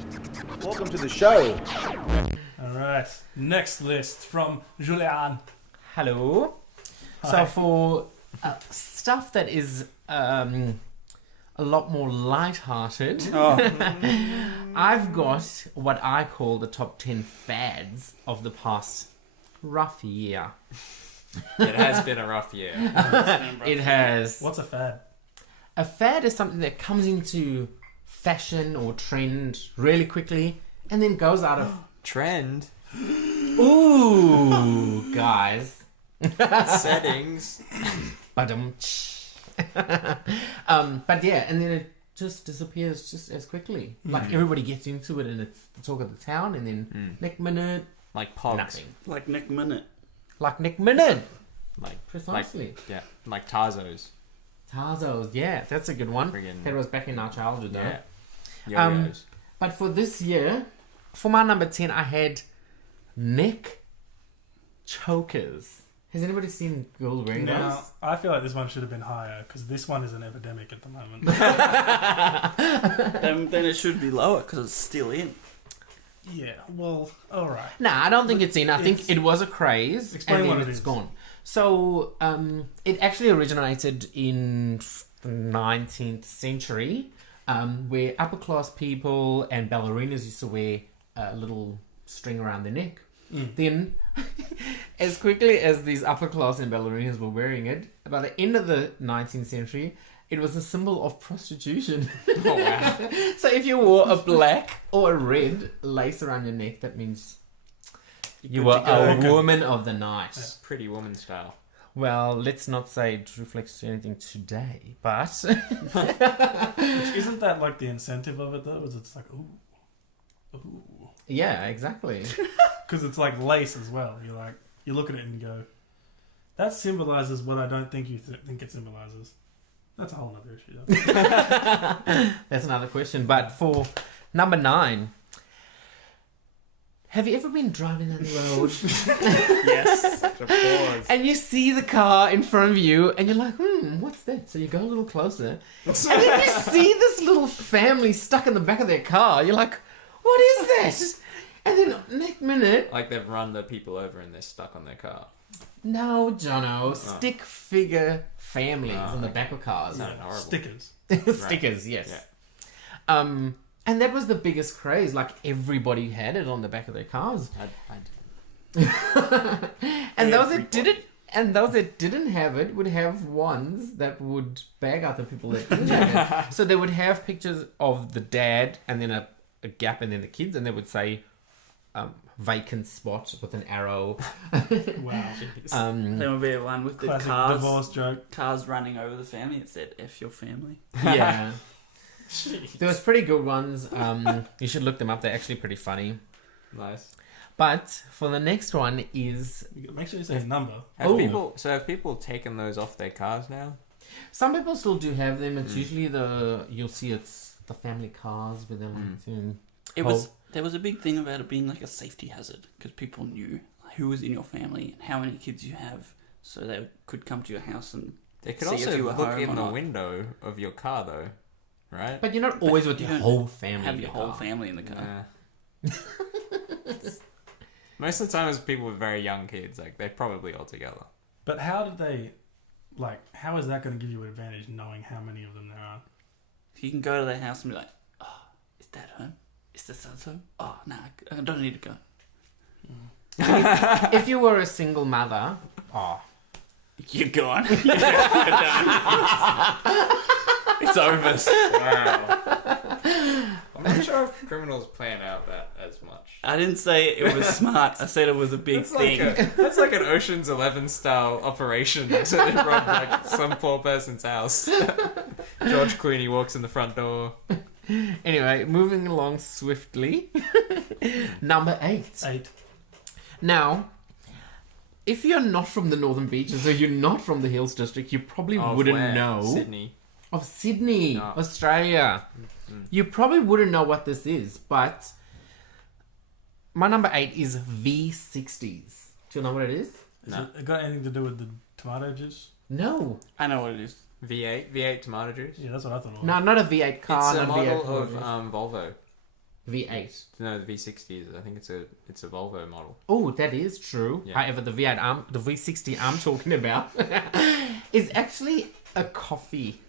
Welcome to the show. All right. Next list from Jullian. Hello. Hi. So for stuff that is a lot more light-hearted, I've got what I call the top 10 fads of the past rough year. It has been a rough year. It has. What's a fad? A fad is something that comes into fashion or trend really quickly and then goes out of... Trend. Ooh, guys. Settings. But yeah, and then it just disappears just as quickly. Like everybody gets into it and it's the talk of the town, and then next minute, Like pogs. nothing. Like Nick Minute. Like Nick Minute. Like Precisely. Like Tarzos. Tarzos, yeah, that's a good one. Friggin- That was back in our childhood though. Yeah. Yo-yos. But for this year, for my number 10, I had neck chokers. Has anybody seen girls wearing Now, those? I feel like this one should have been higher because this one is an epidemic at the moment. Then it should be lower because it's still in. Yeah, well, all right. Nah, I don't think it's in. I think It's- it was a craze, Explain and then what it it's is. gone. So, it actually originated in the 19th century, where upper class people and ballerinas used to wear a little string around their neck. Then, as quickly as these upper class and ballerinas were wearing it, by the end of the 19th century, it was a symbol of prostitution. Oh, wow. So if you wore a black or a red lace around your neck, that means you were a woman of the night. Yeah. Pretty woman style. Well, let's not say it reflects anything today, but Which isn't that like the incentive of it though? Is it's like ooh, yeah, exactly. because it's like lace as well. You're like you look at it and you go, that symbolizes what I don't think you think it symbolizes. That's a whole other issue. Though. That's another question. But for number 9, have you ever been driving down the road Yes. Of course. and you see the car in front of you and you're like, what's that? So you go a little closer and then you see this little family stuck in the back of their car. You're like, what is that? And then next minute, Like they've run the people over and they're stuck on their car. no, Jono, stick figure families in the back of cars. No, horrible. Stickers. Stickers, yes. Yeah. And that was the biggest craze. Like everybody had it on the back of their cars. I did. And those that didn't, and those that didn't have it would have ones that would bag out the people that didn't have it. So they would have pictures of the dad and then a gap and then the kids, and they would say vacant spot with an arrow. Wow. There would be one with the Classic cars. divorce joke. Cars running over the family. It said "F your family." Yeah. There was pretty good ones. You should look them up. They're actually pretty funny. Nice. But for the next one is Make sure you say a number. Have Oh. have people taken those off their cars now? some people still do have them. It's usually you'll see it's the family cars with them. There was a big thing about it being like a safety hazard because people knew who was in your family and how many kids you have, so they could come to your house and They could see also if you were look home in or the not. window of your car though, right? But you're not always with you your don't whole family. have in your your whole car. family in the car. Yeah. Most of the time it's people with very young kids, like they're probably all together. But how did they, how is that going to give you an advantage knowing how many of them there are? You can go to their house and be like, "Oh, is Dad home? Is the son's home? Oh, no, I don't need to go." If you were a single mother, You're gone. You're done. It's over. Wow. I'm not sure if criminals plan out that as much. I didn't say it was smart. I said it was a big thing. That's like an Ocean's 11 style operation to rob like some poor person's house. George Clooney walks in the front door. anyway, moving along swiftly. Number 8. 8. Now, if you're not from the Northern Beaches or you're not from the Hills District, you probably Of wouldn't where? know. Sydney. Of Sydney, No. Australia. You probably wouldn't know what this is, but my number 8 is V60s. Do you know what it is? Has it got anything to do with the tomato juice? No. I know what it is. V8 tomato juice. Yeah, that's what I thought it was. No, not a V8 car, It's a not model V8 of Volvo. V8. No, the V60 I think it's a Volvo model. Oh, that is true. Yeah. However, the V60 I'm talking about is actually a coffee.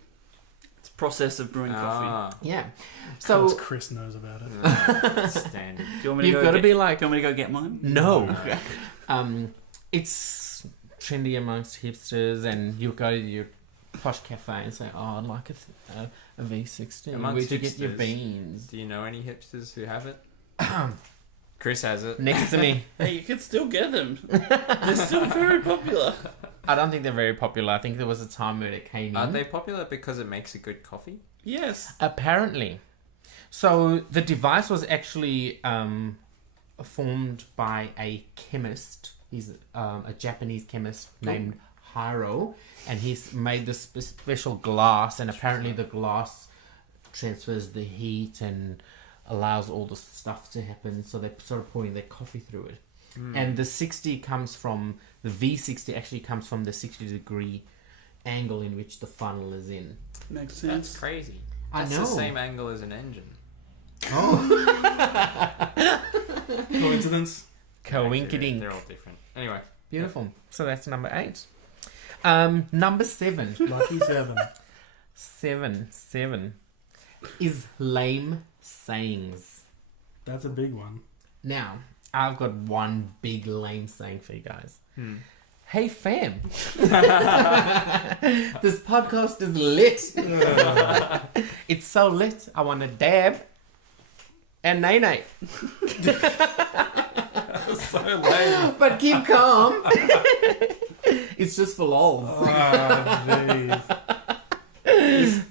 It's a process of brewing coffee. Yeah. So So Chris knows about it. Standard. Do you want me to you've go got to get, be like, do you want me to go get mine? no. It's trendy amongst hipsters, and you go to your posh cafe and say, "Oh, I'd like a V60. Amongst Where'd you get your hipsters. beans?" Do you know any hipsters who have it? Chris has it. Next to me. Hey, you can still get them. They're still very popular. I don't think they're very popular. I think there was a time where it came in. Are they popular because it makes a good coffee? Yes. Apparently. So the device was actually formed by a chemist. He's a Japanese chemist named Hiro, and he's made this special glass, and apparently the glass transfers the heat and allows all the stuff to happen, so they're sort of pouring their coffee through it. And the V60 actually comes from the 60-degree angle in which the funnel is in. Makes sense. That's crazy. I That's know. the same angle as an engine. Coincidence? Coinkydink. They're all different. Anyway. Beautiful. So that's number 8. Number 7. Lucky 7. Seven is lame sayings. That's a big one. Now, I've got one big lame saying for you guys. Hey fam, this podcast is lit. It's so lit. I want to dab and nay nay. So lame. But keep calm. It's just for lols. Oh, jeez.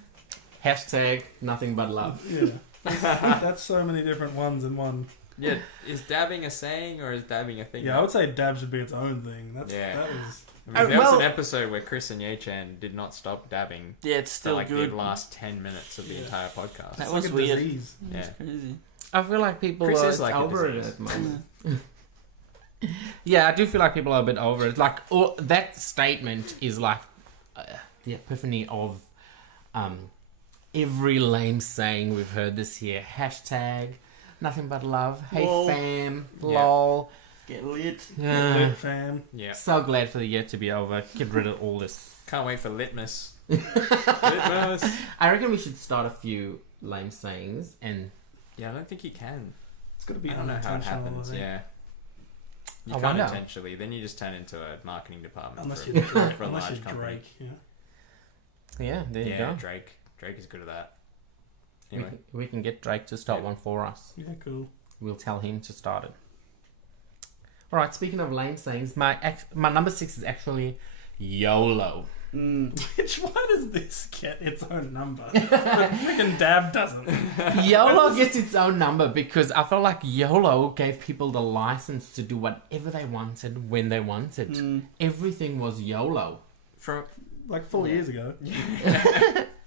Hashtag nothing but love. Yeah. That's so many different ones in one. Yeah, is dabbing a saying or is dabbing a thing? Yeah, I would say dab should be its own thing. That was. I mean, Oh, there was well- an episode where Chris and Ye-chan did not stop dabbing Yeah, it's for still like good. the last 10 minutes of the entire podcast. That It's was like a weird. disease. Yeah. It's crazy. I feel like people Chris are is like a over it disease. at the moment. Yeah, I do feel like people are a bit over it. Like, that statement is like the epiphany of every lame saying we've heard this year. Hashtag nothing but love. Hey Lol. fam. Yeah. Lol. Get lit. Lit fam. Yeah. So glad for the year to be over. Get rid of all this. Can't wait for litmus. Litmus. I reckon we should start a few lame sayings and Yeah, I don't think you can. It's got to be I don't know how it unintentional. happens. I think. Yeah. You I can't wonder. intentionally. Then you just turn into a marketing department Unless for, you're for a Unless large you're company. Drake. Yeah. yeah, there you Yeah, go. Drake. Drake is good at that. We Anyway. we can get Drake to start Yeah. one for us. Yeah, cool. We'll tell him to start it. All right. Speaking of lame sayings, my number 6 is actually YOLO. Which why does this get its own number? But freaking dab doesn't. YOLO gets its own number because I felt like YOLO gave people the license to do whatever they wanted when they wanted. Everything was YOLO. From Like 4 years ago.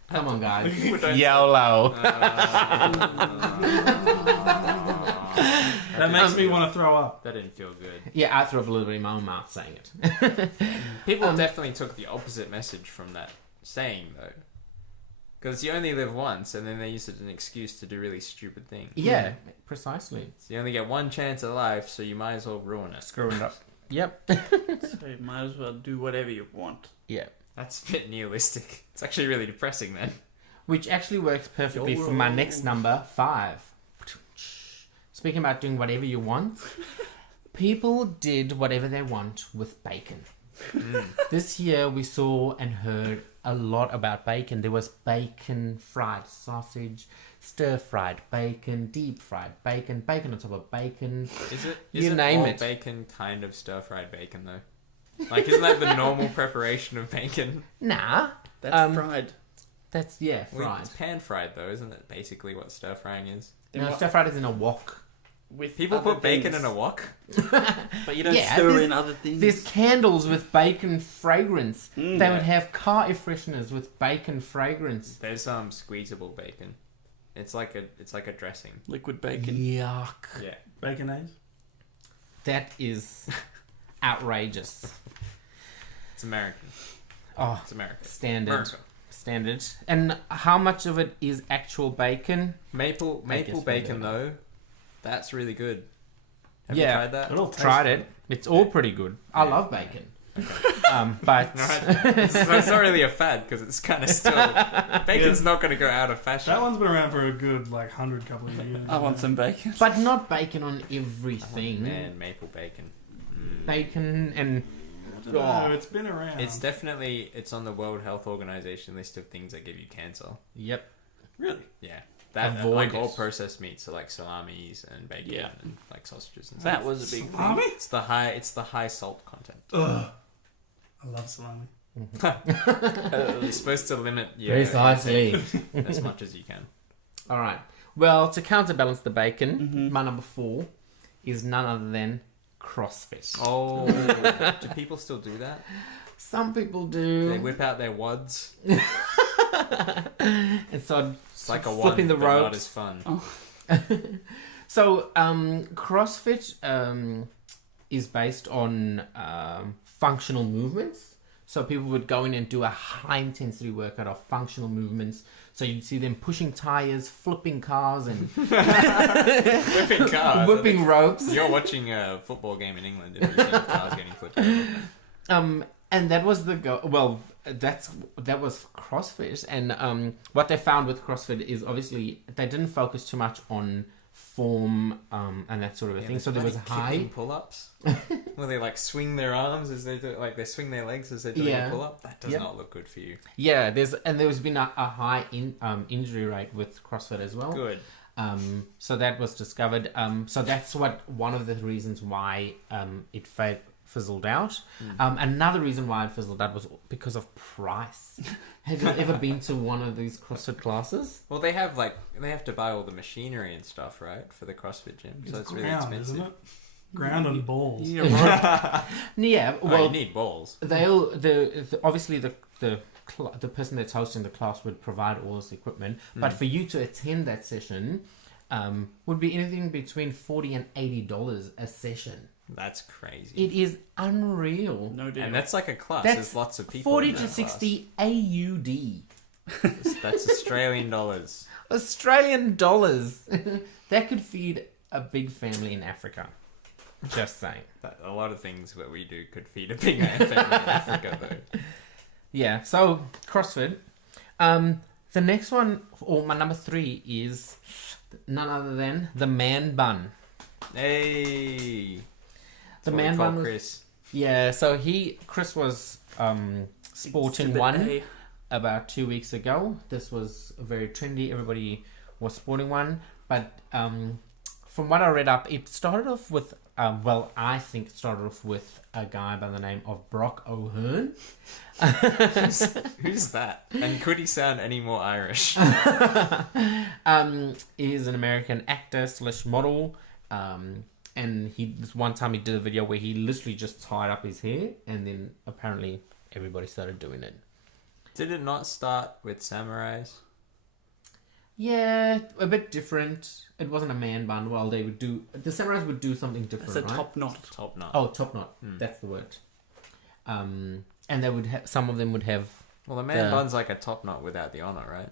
Come on, guys. People don't- YOLO. That makes me want to throw up. That didn't feel good. Yeah, I threw up a little bit in my own mouth saying it. People definitely took the opposite message from that saying, though. Because you only live once, and then they use it as an excuse to do really stupid things. Yeah, precisely. So you only get one chance at life, so you might as well ruin it. Screwing it up. Yep. So you might as well do whatever you want. Yeah. That's a bit nihilistic. It's actually really depressing, then. Which actually works perfectly for my next number, 5. Speaking about doing whatever you want, people did whatever they want with bacon. This year we saw and heard a lot about bacon. There was bacon fried sausage, stir-fried bacon, deep-fried bacon, bacon on top of bacon. Isn't name all it. bacon kind of stir-fried bacon, though? Like, isn't that the normal preparation of bacon? Nah. That's fried. That's, fried. It's pan-fried, though, isn't it? Basically what stir-frying is. No, stir-fried is in a wok. With People other put bacon things. in a wok? But you don't Yeah, stir there's- in other things. There's candles with bacon fragrance. They Yeah. would have car air fresheners with bacon fragrance. There's squeezable bacon. It's like a dressing. Liquid bacon. Yuck. Yeah. Bacon eggs. That is outrageous. It's American. Oh, It's American. standard. America. Standard. And how much of it is actual bacon? Maple I guess bacon we'll do though That's really good. Have Yeah. you tried that? It all tastes Tried good. it. It's all pretty good. I love bacon. But It's not really a fad because it's kind of still... Bacon's not going to go out of fashion. That one's been around for a good 100 couple of years. I want some bacon. but not bacon on everything. Man, maple bacon. Bacon and No, it's been around. It's on the World Health Organization list of things that give you cancer. yep. Really? Yeah. That Avoid like it. all processed meats, so like salamis and bacon Yeah. and like sausages and That stuff. was a big thing. Salami? It's the high salt content. Ugh. I love salami. You're supposed to limit your Precisely. intake as much as you can. All right. Well, to counterbalance the bacon, Mm-hmm. my number 4 is none other than CrossFit. Oh, do people still do that? Some people They do. whip out their wads. And so It's like a wad, flipping the but not ropes. as fun. So, CrossFit is based on functional movements. So people would go in and do a high intensity workout of functional movements. So you'd see them pushing tires, flipping cars, and Whipping cars. whipping ropes. You're watching a football game in England if you've seen cars getting flipped over. And that was the go. Well, that was CrossFit, and what they found with CrossFit is obviously they didn't focus too much on form and that sort of a thing. So there was high pull-ups where they like swing their arms as they do, like they swing their legs as they're doing Yeah. a pull-up. That does Yep. not look good for you. Yeah, there's been a high injury rate with CrossFit as well. Good. So that was discovered. So that's one of the reasons why it fizzled out. Another reason why it fizzled out was because of price. Have you ever been to one of these CrossFit classes? Well, they have to buy all the machinery and stuff, right, for the CrossFit gym. So it's really ground, expensive. isn't it? Ground and balls. Yeah, Well, well, you need balls. obviously the person that's hosting the class would provide all this equipment, but for you to attend that session would be anything between $40 and $80 a session. That's crazy. It is unreal. No deal. And that's like a class. That's There's lots of people. 40 in to that 60 AUD. That's Australian dollars. Australian dollars. That could feed a big family in Africa. Just saying. A lot of things that we do could feed a big man family in Africa, though. Yeah, so CrossFit. The next one, or my number 3, is none other than the Manbun. Hey. The That's what we Man call Bun was- Chris. Yeah, so Chris was sporting Exhibit one A. about 2 weeks ago. This was very trendy. Everybody was sporting one. But from what I read up, it started off with, I think it started off with a guy by the name of Brock O'Hearn. Who's that? And could he sound any more Irish? He's an American actor / model. And this one time he did a video where he literally just tied up his hair, and then apparently everybody started doing it. Did it not start with samurais? Yeah, a bit different. It wasn't a man bun. Well, the samurais would do something different, It's a right? top knot. Top knot. Oh, top knot. That's the word. And they would have, some of them would have. Well, the man bun's like a top knot without the honor, right?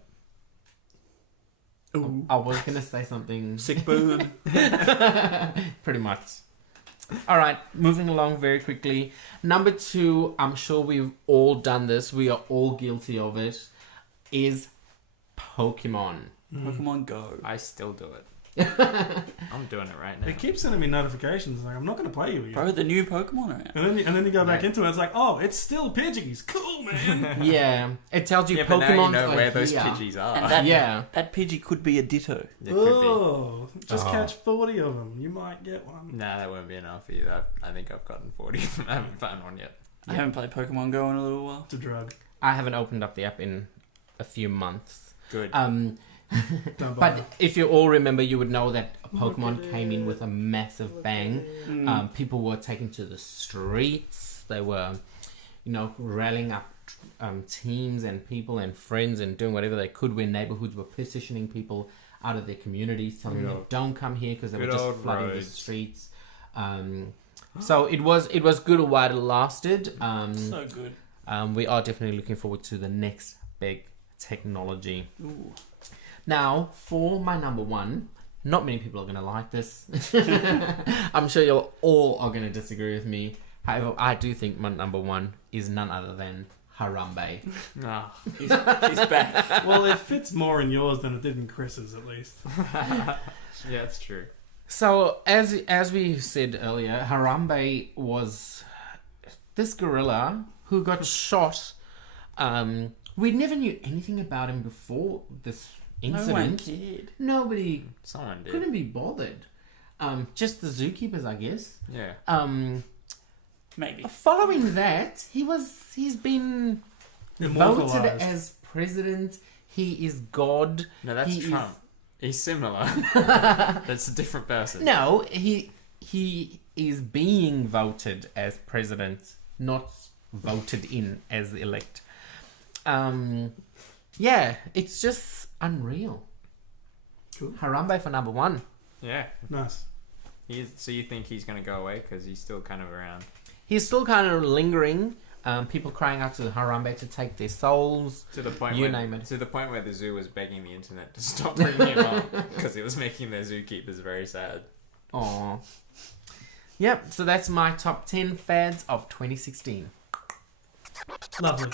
Ooh. I was gonna say something. Sick burn. Pretty much. All right, moving along very quickly. Number 2, I'm sure we've all done this. We are all guilty of it. Is Pokemon. Pokemon Go. I still do it. I'm doing it right now. It keeps sending me notifications like I'm not going to play you again. Bro, the new Pokemon are out. And then you go back into it. It's like, oh, it's still Pidgeys. Cool, man. Yeah, it tells you Yeah, but Pokemon. now you know where those here. Pidgeys are. And that, Yeah. that Pidgey could be a Ditto. It could be. Oh, just Oh. catch 40 of them. You might get one. Nah, that won't be enough either. I think I've gotten 40. I haven't found one yet. I haven't played Pokemon Go in a little while. It's a drug. I haven't opened up the app in a few months. Good. Don't But bother. if you all remember, you would know that Pokemon came in with a massive bang. People were taken to the streets. They were, rallying up teams and people and friends and doing whatever they could, where neighborhoods were petitioning people out of their communities, telling them don't come here because they were Good just old flooding the roads. streets. So it was good while it lasted. So good. We are definitely looking forward to the next big technology. Ooh. Now, for my number 1, Not many people are going to like this. I'm sure you all are going to disagree with me. However, I do think my number one is none other than Harambe. Ah. He's back. Well, it fits more in yours than it did in Chris's, at least. Yeah, it's true. So, as we said earlier, Harambe was this gorilla who got shot. We never knew anything about him before this incident. No one cared. Nobody Someone did. couldn't be bothered. Just the zookeepers, I guess. Yeah. Maybe. Following that, he's been voted Immortalized. as president. He is God. No, that's He is- Trump. He's similar. That's a different person. No, he is being voted as president, not voted in as the elect. Yeah, it's just unreal. Cool. Harambe for number one. Yeah. Nice. So you think he's going to go away because he's still kind of around? He's still kind of lingering. People crying out to Harambe to take their souls. To the point You where, name it. To the point where the zoo was begging the internet to stop bringing him on because it was making their zookeepers very sad. Aww. Yep, so that's my top 10 fads of 2016. Lovely.